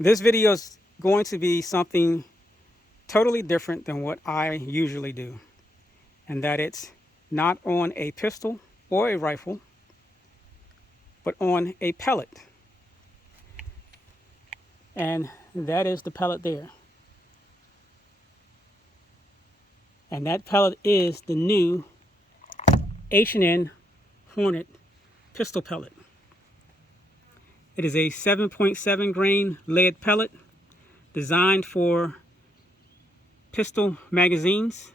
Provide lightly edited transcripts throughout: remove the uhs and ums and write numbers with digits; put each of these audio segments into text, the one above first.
This video is going to be something totally different than what I usually do, and that it's not on a pistol or a rifle, but on a pellet. And that is the pellet there. And that pellet is the new H&N Hornet pistol pellet. It is a 7.7 grain lead pellet designed for pistol magazines.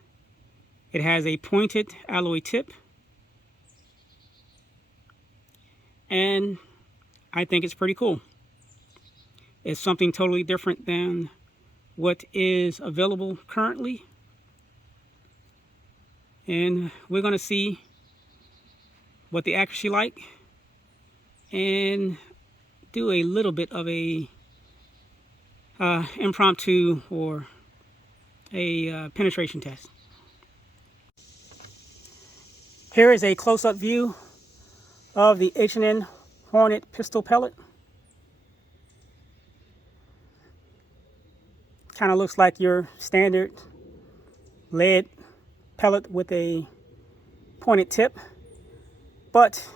It has a pointed alloy tip, and I think it's pretty cool. It's something totally different than what is available currently, and we're going to see what the accuracy like and do a little bit of a impromptu or a penetration test. Here is a close-up view of the H&N Hornet pistol pellet. Kind of looks like your standard lead pellet with a pointed tip, but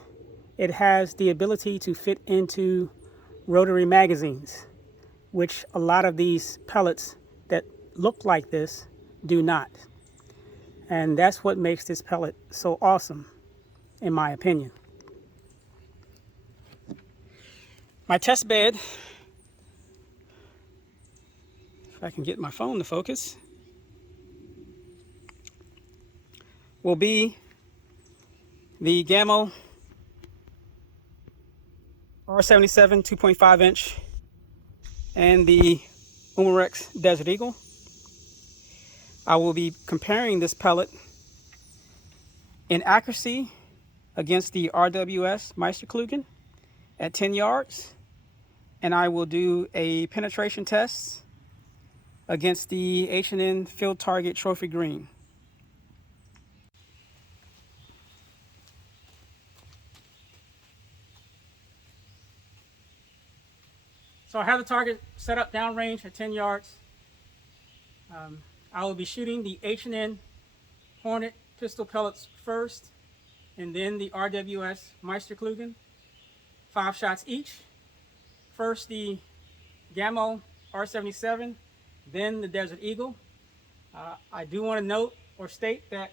it has the ability to fit into rotary magazines, which a lot of these pellets that look like this do not. And that's what makes this pellet so awesome, in my opinion. My test bed, if I can get my phone to focus, will be the Gammo R77 2.5 inch and the Umarex Desert Eagle. I will be comparing this pellet in accuracy against the RWS Meisterklugen at 10 yards, and I will do a penetration test against the H&N Field Target Trophy Green. So I have the target set up downrange at 10 yards. I will be shooting the H&N Hornet pistol pellets first, and then the RWS Meisterklugen, 5 shots each. First the Gammo R77, then the Desert Eagle. I do want to note or state that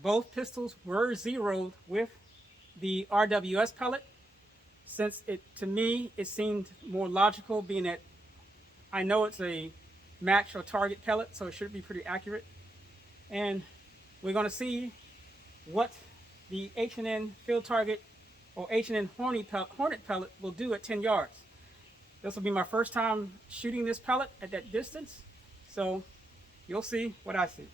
both pistols were zeroed with the RWS pellet, since to me it seemed more logical, being that I know it's a match or target pellet, so it should be pretty accurate. And we're going to see what the H&N Field Target or H&N Hornet pellet will do at 10 yards. This will be my first time shooting this pellet at that distance, so you'll see what I see.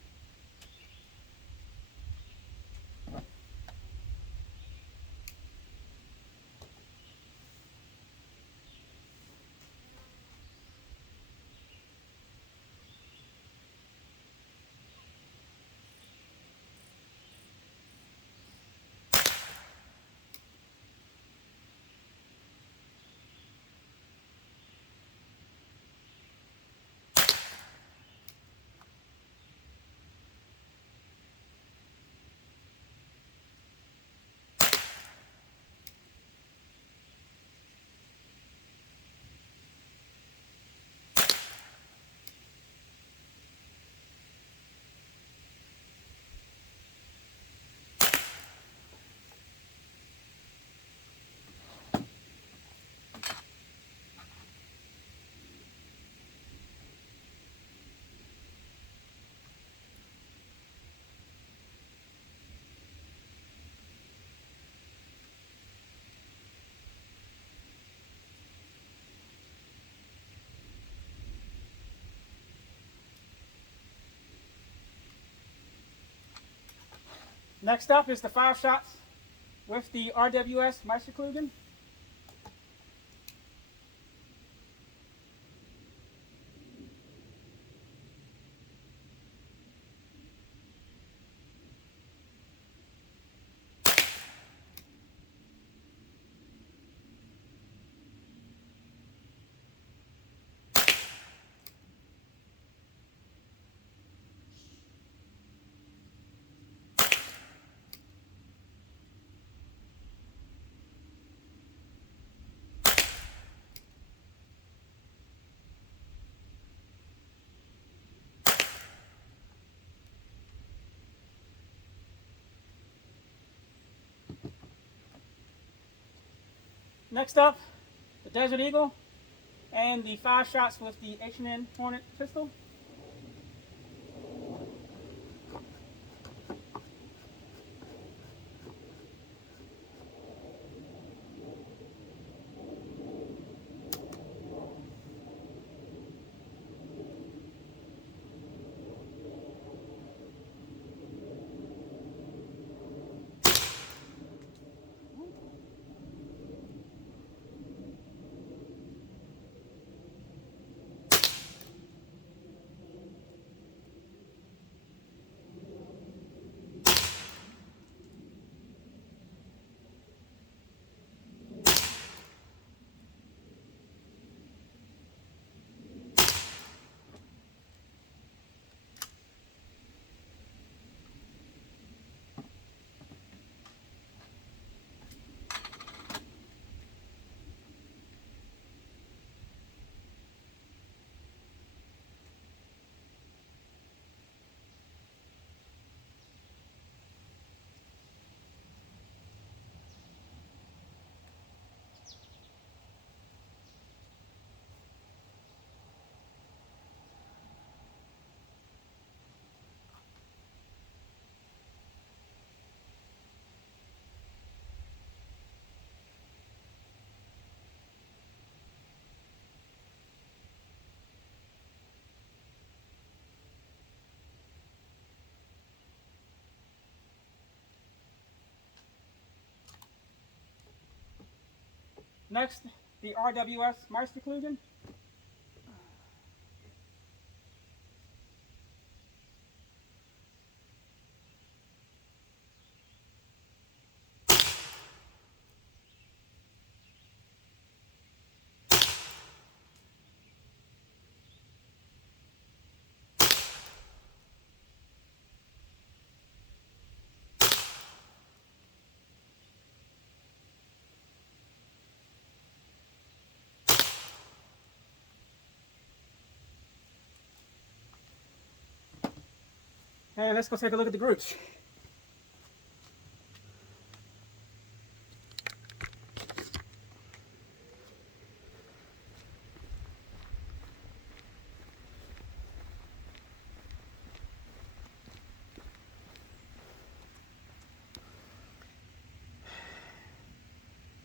Next up is the 5 shots with the RWS Meisterklugen. Next up, the Desert Eagle and the 5 shots with the H&N Hornet pistol. Next, the RWS Meisterklugen. And let's go take a look at the groups.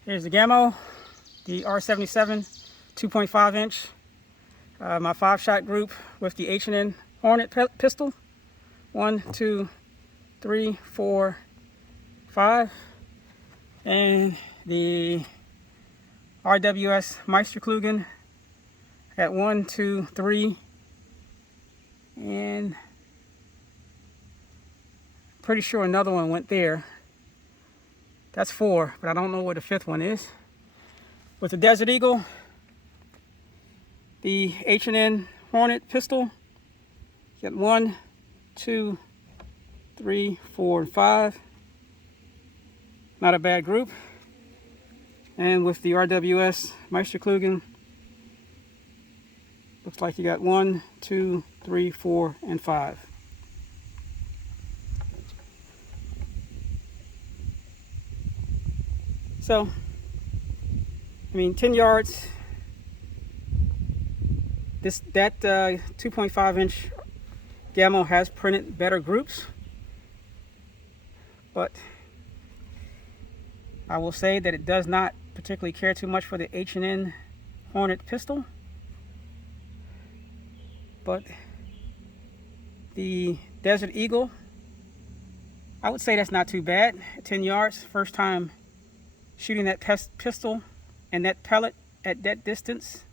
Here's the Gammo, the R77 2.5 inch, my 5-shot group with the H&N Hornet pistol. 1, 2, 3, 4, 5, and the RWS Meisterklugen at 1, 2, 3, and pretty sure another one went there. That's 4, but I don't know where the 5th one is. With the Desert Eagle, the H&N Hornet pistol, get 1, 2, 3, 4, and 5. Not a bad group. And with the RWS Meisterklugen, looks like you got 1, 2, 3, 4, and 5. So, I mean, 10 yards. That 2.5 inch Gammo has printed better groups, but I will say that it does not particularly care too much for the H&N Hornet pistol. But the Desert Eagle, I would say that's not too bad. 10 yards, first time shooting that pistol and that pellet at that distance.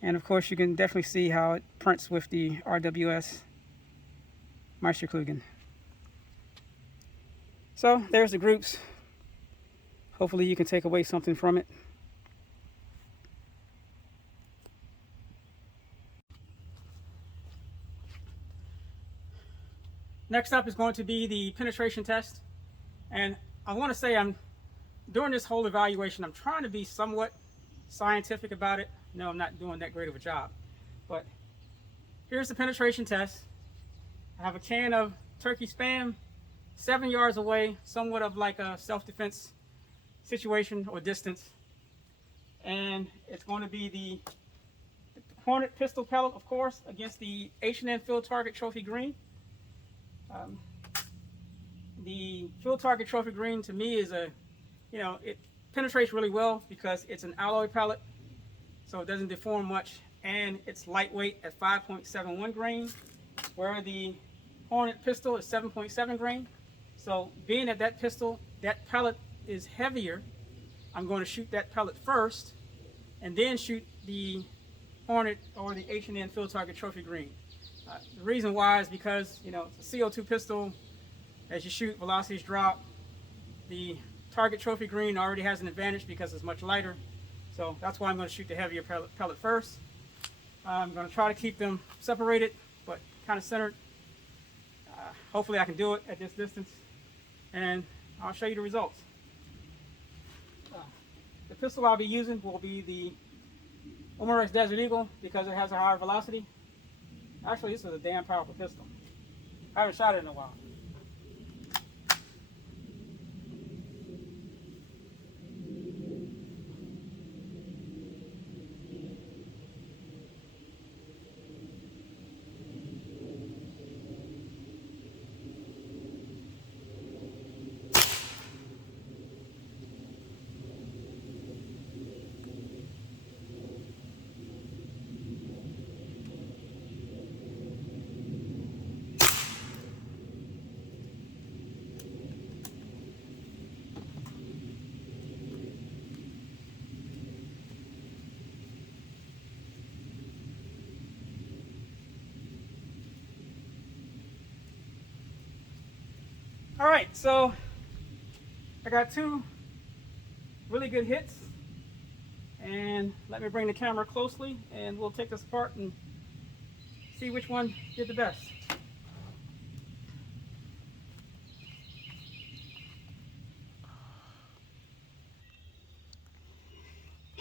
And of course you can definitely see how it prints with the RWS Meisterklugen. So there's the groups. Hopefully you can take away something from it. Next up is going to be the penetration test. And I want to say during this whole evaluation, I'm trying to be somewhat scientific about it. No, I'm not doing that great of a job. But here's the penetration test. I have a can of turkey Spam 7 yards away, somewhat of like a self-defense situation or distance. And it's going to be the Hornet pistol pellet, of course, against the H&N Field Target Trophy Green. The Field Target Trophy Green to me is it penetrates really well because it's an alloy pellet, so it doesn't deform much, and it's lightweight at 5.71 grain, where the Hornet pistol is 7.7 grain. So being that that pellet is heavier, I'm going to shoot that pellet first and then shoot the Hornet or the H&N Field Target Trophy Green. The reason why is because it's a CO2 pistol. As you shoot, velocities drop. The Target Trophy Green already has an advantage because it's much lighter. So that's why I'm going to shoot the heavier pellet first. I'm going to try to keep them separated, but kind of centered. Hopefully I can do it at this distance, and I'll show you the results. The pistol I'll be using will be the Umarex Desert Eagle because it has a higher velocity. Actually, this is a damn powerful pistol. I haven't shot it in a while. All right, so I got two really good hits, and let me bring the camera closely and we'll take this apart and see which one did the best.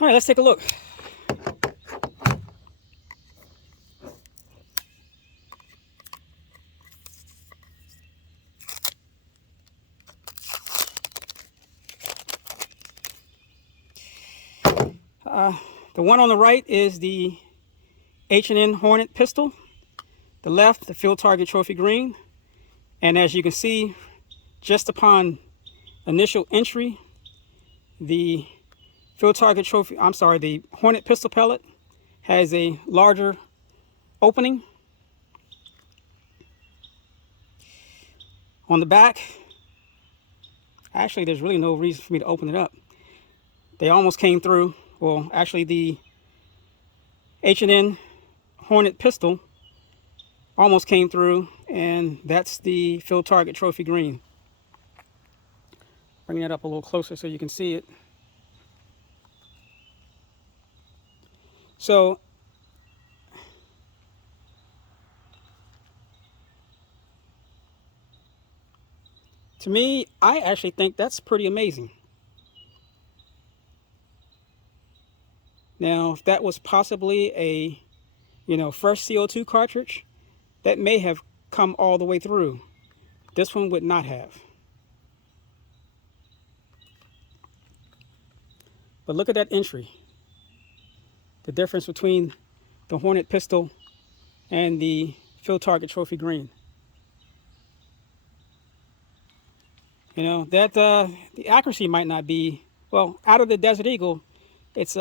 All right, let's take a look. The one on the right is the H&N Hornet pistol. The left, the Field Target Trophy Green. And as you can see, just upon initial entry, the the Hornet pistol pellet has a larger opening. On the back, actually there's really no reason for me to open it up. They almost came through. Well, actually the H&N Hornet pistol almost came through, and that's the Field Target Trophy Green. Bring that up a little closer so you can see it. So to me, I actually think that's pretty amazing. Now, if that was possibly a, fresh CO2 cartridge, that may have come all the way through. This one would not have. But look at that entry. The difference between the Hornet pistol and the Field Target Trophy Green. That the accuracy might not be, well, out of the Desert Eagle, it's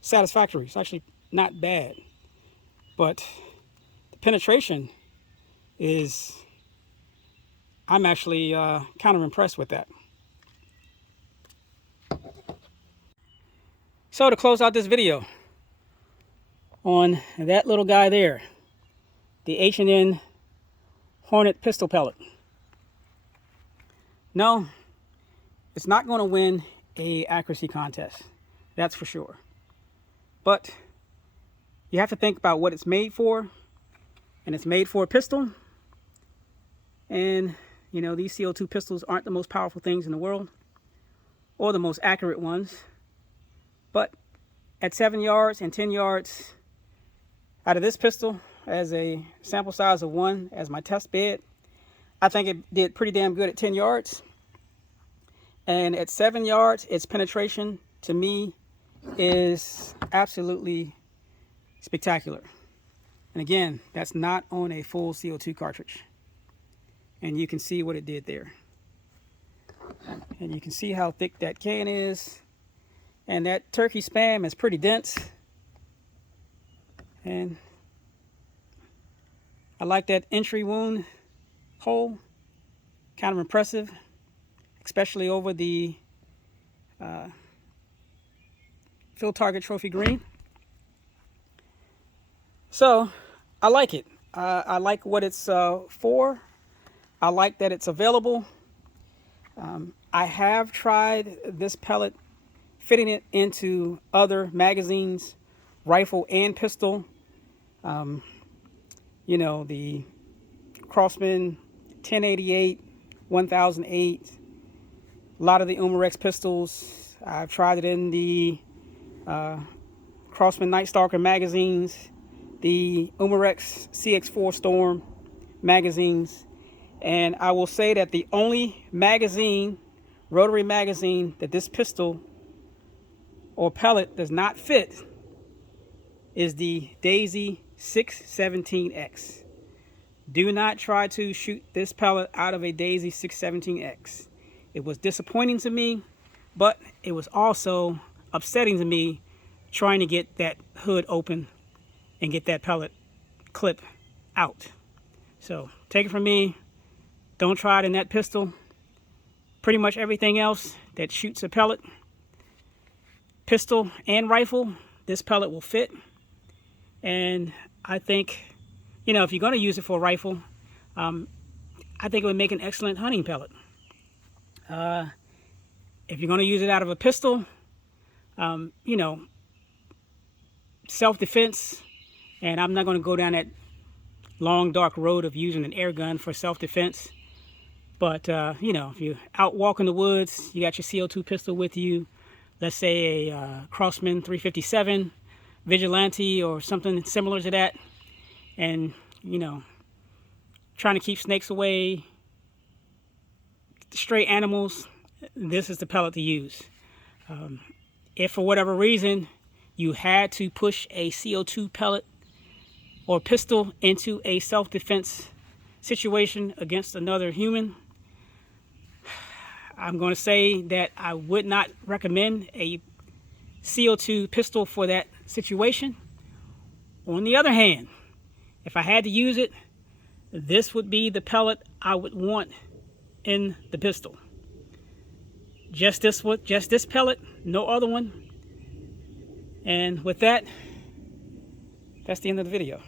satisfactory. It's actually not bad, but the penetration is, I'm actually kind of impressed with that. So to close out this video on that little guy there, the H&N Hornet pistol pellet. No, it's not going to win a accuracy contest, that's for sure. But you have to think about what it's made for, and it's made for a pistol. And these CO2 pistols aren't the most powerful things in the world, or the most accurate ones. But at 7 yards and 10 yards out of this pistol, as a sample size of 1 as my test bed, I think it did pretty damn good at 10 yards. And at 7 yards, its penetration to me is absolutely spectacular. And again, that's not on a full CO2 cartridge. And you can see what it did there. And you can see how thick that can is. And that turkey spam is pretty dense. And I like that entry wound hole. Kind of impressive, especially over the field target trophy green. So I like it. I like what it's for. I like that it's available. I have tried this pellet, fitting it into other magazines, rifle and pistol. You know, the Crosman 1088, 1008, a lot of the Umarex pistols. I've tried it in the Crosman Night Stalker magazines, the Umarex CX4 Storm magazines. And I will say that the only magazine, rotary magazine, that this pistol or pellet does not fit is the Daisy 617X. Do not try to shoot this pellet out of a Daisy 617X. It was disappointing to me, but it was also upsetting to me trying to get that hood open and get that pellet clip out. So take it from me, don't try it in that pistol. Pretty much everything else that shoots a pellet, pistol and rifle, this pellet will fit. And I think, you know, if you're going to use it for a rifle, I think it would make an excellent hunting pellet. If you're going to use it out of a pistol, you know, self-defense, and I'm not going to go down that long, dark road of using an air gun for self-defense. But, you know, if you're out walking the woods, you got your CO2 pistol with you, let's say a Crosman 357, Vigilante or something similar to that, and, you know, trying to keep snakes away, stray animals, this is the pellet to use. If for whatever reason you had to push a CO2 pellet or pistol into a self-defense situation against another human, I'm going to say that I would not recommend a CO2 pistol for that situation. On the other hand, if I had to use it, this would be the pellet I would want in the pistol. Just this pellet, no other one. And with that, that's the end of the video.